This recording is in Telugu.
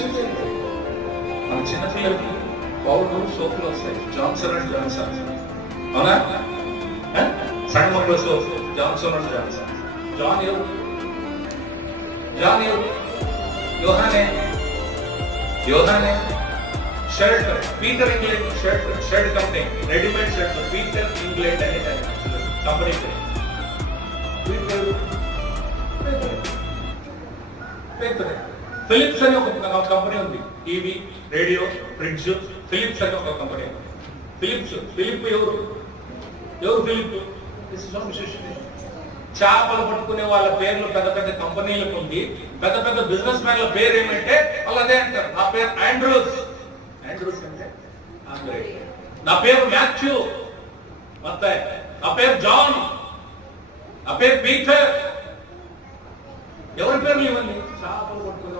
క్వశ్చన్ మన చిన్నపిల్లలకి పౌడర్ సోపులు వస్తాయి, జాన్సన్ అండ్ జాన్సన్. అవునా? సಣ್ಣ మక్కల soap Johnson and Johnson. John ఎవరు? యోహానే. Shirt Peter England shirt company, readymade shirt Peter England అనే కంపెనీ. ఫిలిప్స్ అని ఒక కంపెనీ ఉంది, టీవీ, రేడియో, ఫ్రిడ్జ్. ఫిలిప్స్ అని ఒక కంపెనీ. ఫిలిప్ ఎవరు? ఫిలిప్ చేపలు పట్టుకునే వాళ్ళ పేర్లు పెద్ద పెద్ద కంపెనీలకు ఉంది. పెద్ద పెద్ద బిజినెస్ మ్యాన్ల పేరు ఏమంటే వాళ్ళు అదే అంటారు. నా పేరు ఆండ్రూస్ అంటే నా పేరు మాథ్యూ, నా పేరు జాన్, నా పేరు పీటర్. ఎవరి పేర్లు ఇవన్నీ? చేపలు పట్టుకునే